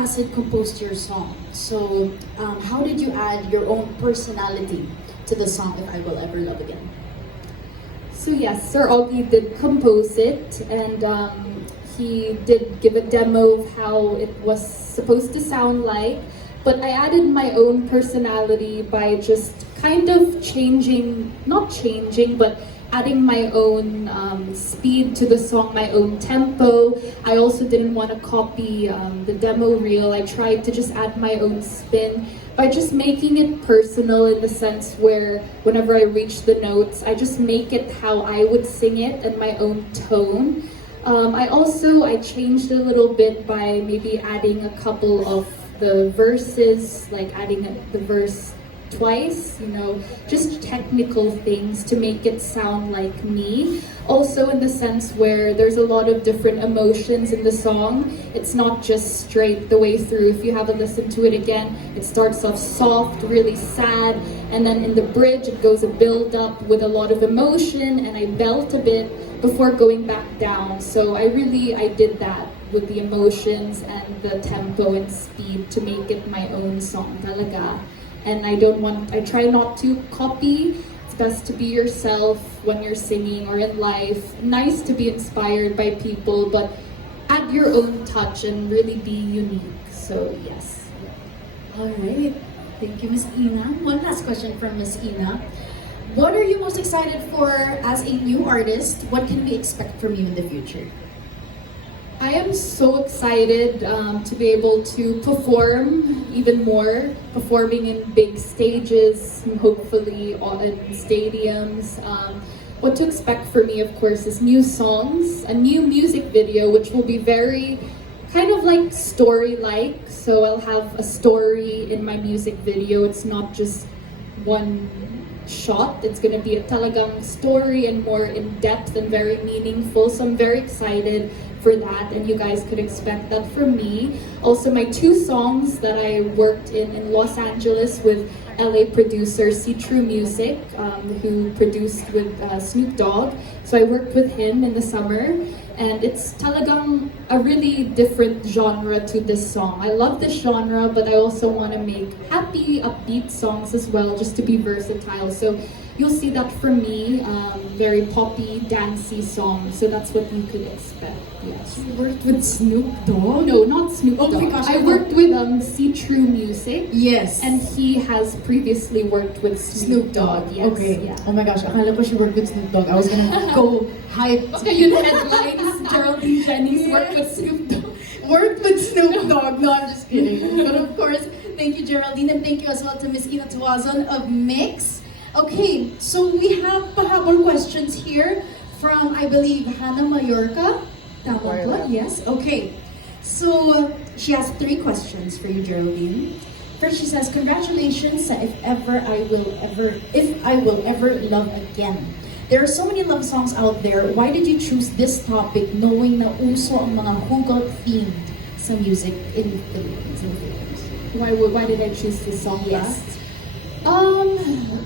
Alcasid composed your song. So, how did you add your own personality to the song If I Will Ever Love Again? So yes, Sir Ogie did compose it, and he did give a demo of how it was supposed to sound like. But I added my own personality by just kind of changing, not changing, but adding my own speed to the song, my own tempo. I also didn't want to copy the demo reel. I tried to just add my own spin by just making it personal in the sense where whenever I reach the notes, I just make it how I would sing it and my own tone. I changed a little bit by maybe adding a couple of the verses, like adding the verse twice, just technical things to make it sound like me. Also in the sense where there's a lot of different emotions in the song. It's not just straight the way through. If you haven't listened to it again, it starts off soft, really sad, and then in the bridge it goes a build up with a lot of emotion, and I belt a bit before going back down. So I did that with the emotions and the tempo and speed to make it my own song talaga. And I try not to copy. It's best to be yourself when you're singing or in life. Nice to be inspired by people, but add your own touch and really be unique. So yes. Alright, thank you, Miss Ina. One last question from Miss Ina. What are you most excited for as a new artist? What can we expect from you in the future? I am so excited to be able to perform even more, performing in big stages, hopefully in stadiums. What to expect for me, of course, is new songs, a new music video, which will be very kind of like story-like. So I'll have a story in my music video. It's not just one shot. It's going to be a talagang story and more in-depth and very meaningful. So I'm very excited for that, and you guys could expect that from me. Also, my two songs that I worked in Los Angeles with LA producer See True Music, who produced with Snoop Dogg. So I worked with him in the summer, and it's talagang a really different genre to this song. I love this genre, but I also want to make happy, upbeat songs as well, just to be versatile. So you'll see that from me, very poppy, dancey songs. So that's what you could expect. Yes. You worked with Snoop Dogg? No, not Snoop Dogg. Oh my gosh, I worked with See True Music. Yes. And he has previously worked with Snoop Dogg. Yes. Okay. Yeah. Oh my gosh, akala ko she worked with Snoop Dogg. I was gonna go hype. Okay, yun headlines. Geraldine Jennings worked with Snoop Dogg. Worked with Snoop Dogg. No, I'm just kidding. But of course, thank you, Geraldine, and thank you as well to Miss Ina Tuazon of Mix. Okay, so we have pahabol questions here from, I believe, Hannah Mallorca. Tama ba? Yes. Okay. So she has 3 questions for you, Geraldine. First, she says, "Congratulations sa if I will ever love again. There are so many love songs out there. Why did you choose this topic, knowing na uso ang mga hugot themed sa music in Philippines?" Why did I choose this song? Yes.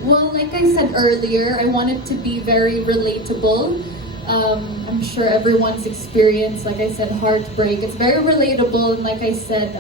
Well, like I said earlier, I want it to be very relatable. I'm sure everyone's experienced, like I said, heartbreak. It's very relatable, and like I said,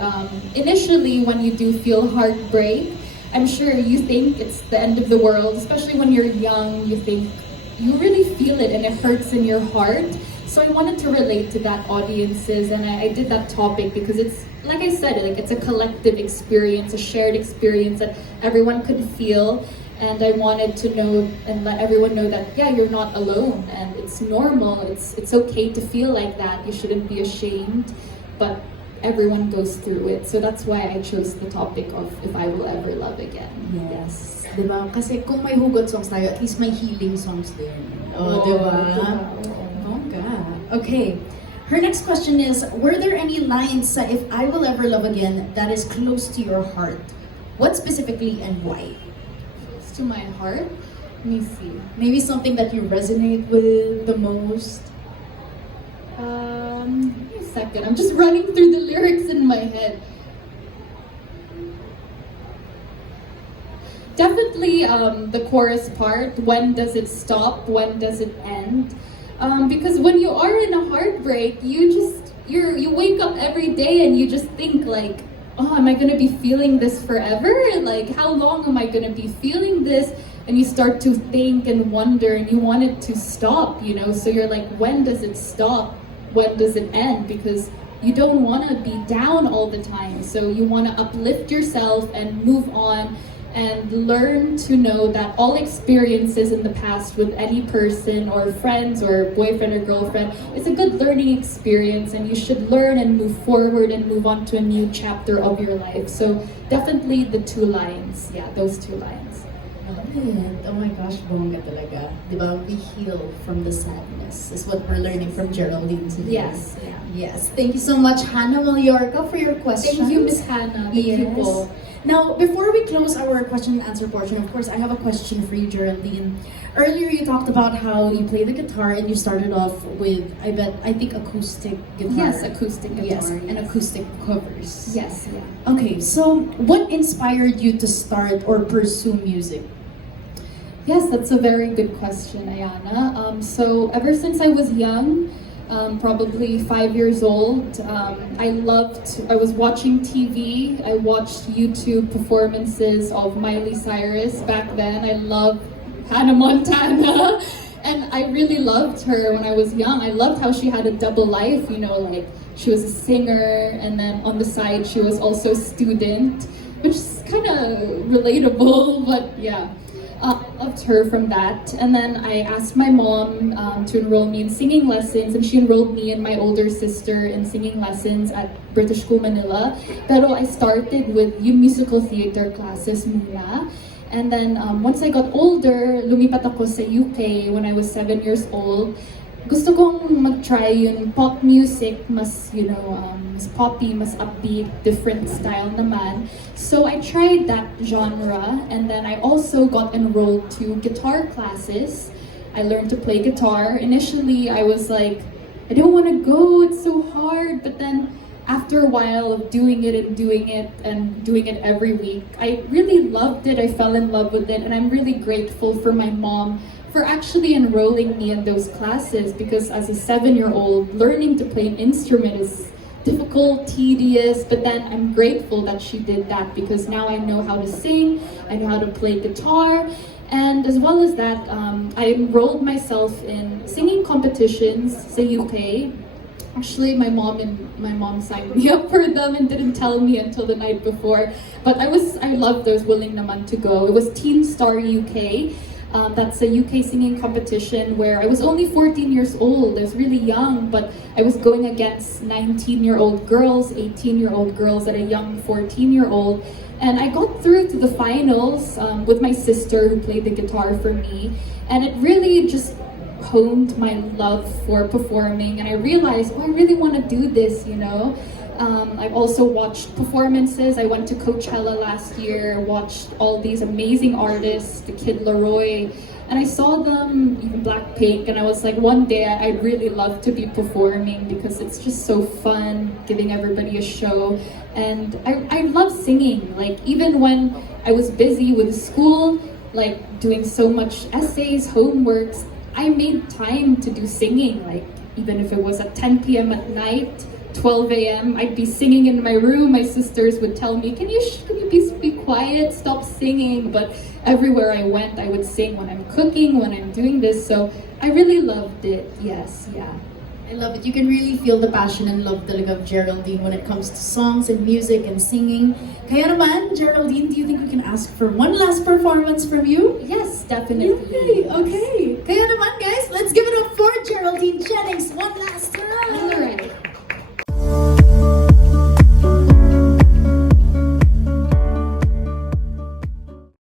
initially when you do feel heartbreak, I'm sure you think it's the end of the world, especially when you're young. You really feel it and it hurts in your heart. So I wanted to relate to that audiences, and I did that topic because it's, like I said, it's a collective experience, a shared experience that everyone could feel. And I wanted to know and let everyone know that, yeah, you're not alone, and it's normal. It's okay to feel like that. You shouldn't be ashamed, but everyone goes through it. So that's why I chose the topic of If I Will Ever Love Again. Yes. Diba? Kasi kung may hugot songs tayo, at least may healing songs din. Oh, diba? Okay. Her next question is, were there any lines sa If I Will Ever Love Again that is close to your heart? What specifically and why? To my heart. Let me see. Maybe something that you resonate with the most. Give me a second. I'm just running through the lyrics in my head. Definitely the chorus part. When does it stop? When does it end? Because when you are in a heartbreak, you just you wake up every day and you just think like, oh, am I gonna be feeling this forever? Like, how long am I gonna be feeling this? And you start to think and wonder, and you want it to stop, you know? So you're like, when does it stop? When does it end? Because you don't want to be down all the time. So you want to uplift yourself and move on and learn to know that all experiences in the past with any person or friends or boyfriend or girlfriend, it's a good learning experience, and you should learn and move forward and move on to a new chapter of your life. So definitely the two lines. Yeah, those two lines. Oh my gosh, bongga talaga. Diba? We heal from the sadness is what we're learning from Geraldine today. Yes. Yeah. Yes. Thank you so much, Hannah Mallorca, for your questions. Thank you, Miss Hannah. Thank you Yes. po. Now, before we close our question and answer portion, of course, I have a question for you, Geraldine. Earlier, you talked about how you play the guitar and you started off with, I think, acoustic guitar. Yes, acoustic guitar. Yes, and acoustic covers. Yes, yeah. Okay, so what inspired you to start or pursue music? Yes, that's a very good question, Ayana. So ever since I was young, probably 5 years old, I was watching TV. I watched YouTube performances of Miley Cyrus back then. I loved Hannah Montana. And I really loved her when I was young. I loved how she had a double life, you know, like she was a singer, and then on the side she was also a student, which is kind of relatable, but yeah. Loved her from that. And then I asked my mom to enroll me in singing lessons, and she enrolled me and my older sister in singing lessons at British School Manila. Pero I started with yung musical theater classes muna. And then once I got older, lumipat ako sa UK when I was 7 years old. Gusto kong mag-try yung pop music, mas, you know, mas poppy, mas upbeat, different style naman. So I tried that genre, and then I also got enrolled to guitar classes. I learned to play guitar. Initially, I was like, I don't want to go, it's so hard. But then after a while of doing it and doing it and doing it every week, I really loved it. I fell in love with it, and I'm really grateful for my mom for actually enrolling me in those classes, because as a 7-year-old, learning to play an instrument is difficult, tedious, but then I'm grateful that she did that, because now I know how to sing, I know how to play guitar, and as well as that, I enrolled myself in singing competitions sa UK. Actually, my mom signed me up for them and didn't tell me until the night before, but I loved those willing naman to go. It was Teen Star UK. That's a UK singing competition where I was only 14 years old. I was really young, but I was going against 19-year-old girls, 18-year-old girls, and a young 14-year-old. And I got through to the finals with my sister, who played the guitar for me. And it really just honed my love for performing. And I realized, oh, I really want to do this, you know. I've also watched performances. I went to Coachella last year, watched all these amazing artists, the Kid Laroi, and I saw them, even Blackpink, and I was like, one day I'd really love to be performing, because it's just so fun, giving everybody a show. And I love singing. Like, even when I was busy with school, like doing so much essays, homeworks, I made time to do singing. Like, even if it was at 10 p.m. at night, 12 a.m. I'd be singing in my room. My sisters would tell me, can you be quiet, stop singing? But everywhere I went, I would sing when I'm cooking, when I'm doing this. So I really loved it. Yes, yeah. I love it. You can really feel the passion and love talaga of Geraldine when it comes to songs and music and singing. Kaya naman, Geraldine, do you think we can ask for one last performance from you? Yes, definitely. Yay, okay. Kaya naman, guys, let's give it up for Geraldine Jennings. One last